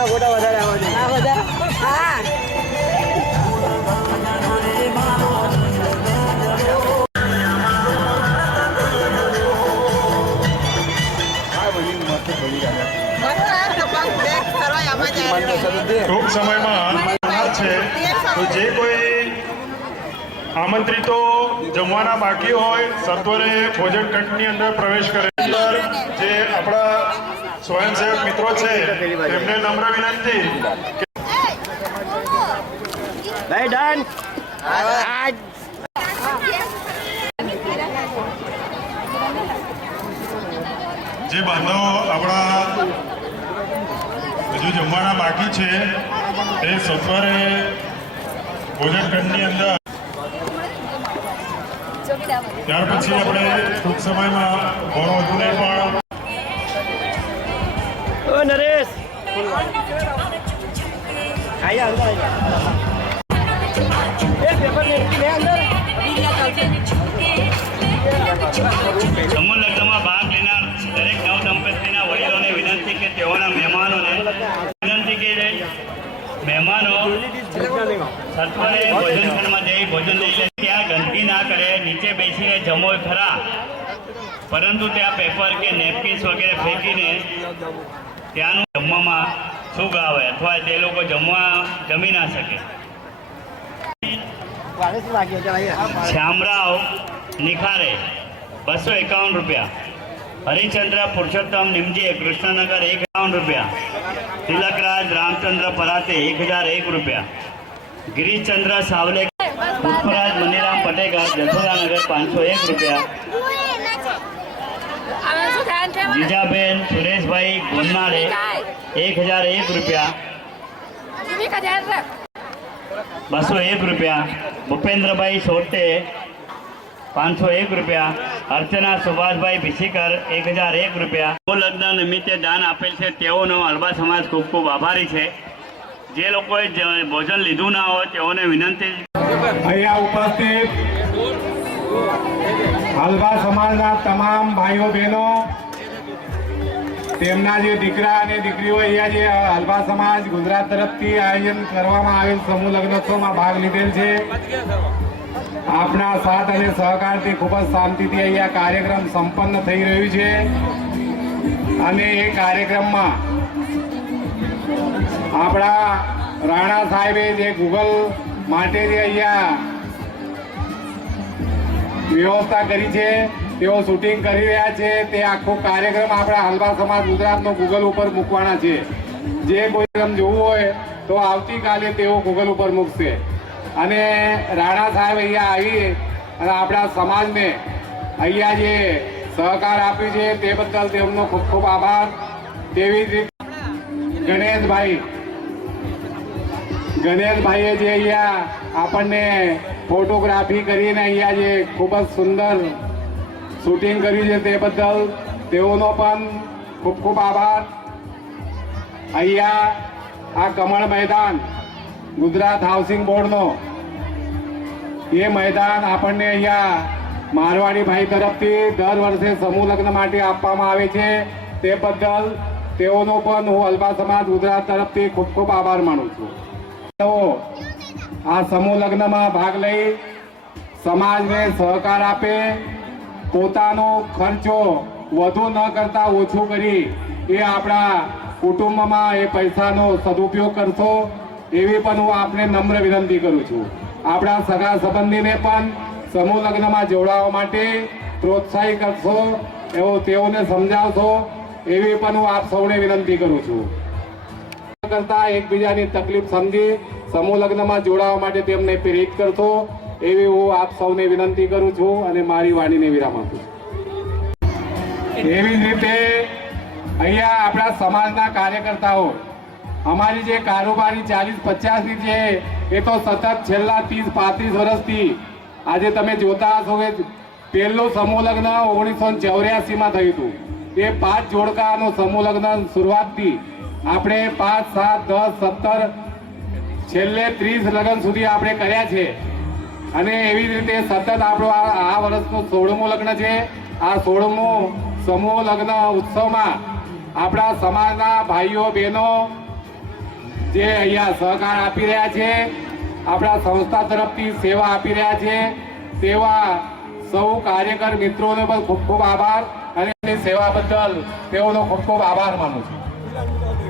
ફોટા વધારે આવવા જોઈએ. આ બધા હા ટૂંક સમયમાં છે તો જે કોઈ આમંત્રિતો જમવાના બાકી હોય સત્વરે ભોજન કટની અંદર પ્રવેશ કરે. અંદર જે આપણા સ્વયંસેવક મિત્રો છે તેમને નમ્ર વિનંતી ભાઈ ડન. જે બાંધવો આપણા હજુ જમવાના બાકી છે એ સત્વરે ભોજન કટની અંદર. ત્યાર પછી આપણે ટૂંક સમયમાં ઘણો વધુને પણ ઓ નરેશ આયા અંદર એ પેપર લે અંદર. સમૂહ લગ્નમાં ભાગ લેનાર દરેક નવ દંપતીના વડીલોને વિનંતી કે તેઓના મહેમાનોને વિનંતી કે મહેમાનો સત્વરે ભોજન ખંડમાં જઈ ભોજન લઈ લે. ત્યાં ગંદકી ના કરે, નીચે બેસીને જમો ખરા, પરંતુ ત્યાં પેપર કે નેપકિન્સ વગેરે ફેંકીને ત્યાંનું જમવામાં સુગ આવે અથવા તે લોકો જમી ના શકે. શ્યામરાવ નિખારે 251 રૂપિયા. હરિચંદ્ર પુરુષોત્તમ નિમજે કૃષ્ણનગર 51 રૂપિયા. તિલકરાજ રામચંદ્ર પરાતે 1001 રૂપિયા. ગિરીશચંદ્ર સાવલે પુષ્પરાજ મનીરામ પટેકર જસોદાનગર 501 રૂપિયા. જીજાબેન સુરેશભાઈ ગોન્નાળે 1001 રૂપિયા. 201 રૂપિયા. ભૂપેન્દ્રભાઈ સોટે 501 રૂપિયા. અર્ચના સુભાષભાઈ ભીસીકર 1001 રૂપિયા. લગ્ન નિમિત્તે દાન આપેલ છે તેઓનો હલબા સમાજ ખૂબ ખૂબ આભારી છે. જે લોકોએ ભોજન લીધું ના હોય તેઓને વિનંતી. અહીંયા ઉપસ્થિત હલબા સમાજના તમામ ભાઈઓ બહેનો, તેમના જે દીકરા અને દીકરીઓ અહીંયા જે હલબા સમાજ ગુજરાત તરફથી આયોજન કરવામાં આવેલ સમૂહ લગ્નોત્સવમાં ભાગ લીધેલ છે. આપના સાથ અને સહકારથી ખૂબ જ શાંતિથી અહીંયા કાર્યક્રમ સંપન્ન થઈ રહ્યું છે. અને એ કાર્યક્રમમાં આપણા રાણા સાહેબે જે ગૂગલ માટે જે અહીંયા વ્યવસ્થા કરી છે, તેઓ શૂટિંગ કરી રહ્યા છે. તે આખો કાર્યક્રમ આપણા હલબા સમાજ ગુજરાતનો ગૂગલ ઉપર મૂકવાના છે. જે કોઈ કાર્યક્રમ જોવું હોય તો આવતીકાલે તેઓ ગૂગલ ઉપર મૂકશે. અને રાણા સાહેબ અહીંયા આવી અને આપણા સમાજને અહીંયા જે સહકાર આપ્યું છે તે બદલ તેમનો ખૂબ ખૂબ આભાર. તેવી જ રીતે ગણેશભાઈએ જે અહીંયા આપણને ફોટોગ્રાફી કરીને અહીંયા જે ખૂબ જ સુંદર શૂટિંગ કર્યું છે તે બદલ તેઓનો પણ ખૂબ ખૂબ આભાર. અહીંયા આ કમળ મેદાન ગુજરાત હાઉસિંગ બોર્ડનો એ મેદાન આપણને અહીંયા મારવાડી ભાઈ તરફથી દર વર્ષે સમૂહ લગ્ન માટે આપવામાં આવે છે. તે બદલ તેઓનો પણ હું હલબા સમાજ ગુજરાત તરફથી ખૂબ ખૂબ આભાર માનું છું. આ સમૂહ લગ્નમાં ભાગ લઈ સમાજને સહકાર આપે, પોતાનો ખર્ચો વધુ ન કરતા ઓછું કરી એ આપણા કુટુંબમાં એ પૈસાનો સદુપયોગ કરશો એવી પણ હું આપને નમ્ર વિનંતી કરું છું. આપણા સગા સંબંધીને પણ સમૂહ લગ્નમાં જોડાવા માટે પ્રોત્સાહિત કરશો, એવો તેઓને સમજાવશો એવી પણ હું આપ સૌને વિનંતી કરું છું. કરતા એકબીજાની તકલીફ સમજી સમૂહ લગ્નમાં જોડાવા માટે તેમને પ્રેરિત કરશો એવી હું આપ સૌને વિનંતી કરું છું અને મારી વાણીને વિરામ આપું છું. એવી જ રીતે અહીંયા આપણા સમાજના કાર્યકર્તાઓ, અમારી જે કારોબારી 40-50ની છે એ તો સતત છેલ્લા 30-35 વર્ષથી આજે તમે જોતા હશો કે પહેલું સમૂહ લગ્ન 1984માં થયું હતું. એ 5 જોડકાનો સમૂહ લગ્ન શરૂઆતથી આપણે 5, 7, 10, 17 છેલ્લે 30 લગ્ન સુધી આપણે કર્યા છે. અને એવી રીતે સતત આપણો આ વર્ષનું 16મું લગ્ન છે. આ 16મું સમૂહ લગ્ન ઉત્સવમાં આપણા સમાજના ભાઈઓ બહેનો જે અહીંયા સહકાર આપી રહ્યા છે, આપણા સંસ્થા તરફથી સેવા આપી રહ્યા છે, તેવા સૌ કાર્યકર મિત્રોનો પણ ખૂબ ખૂબ આભાર અને એની સેવા બદલ તેઓનો ખૂબ ખૂબ આભાર માનું છું.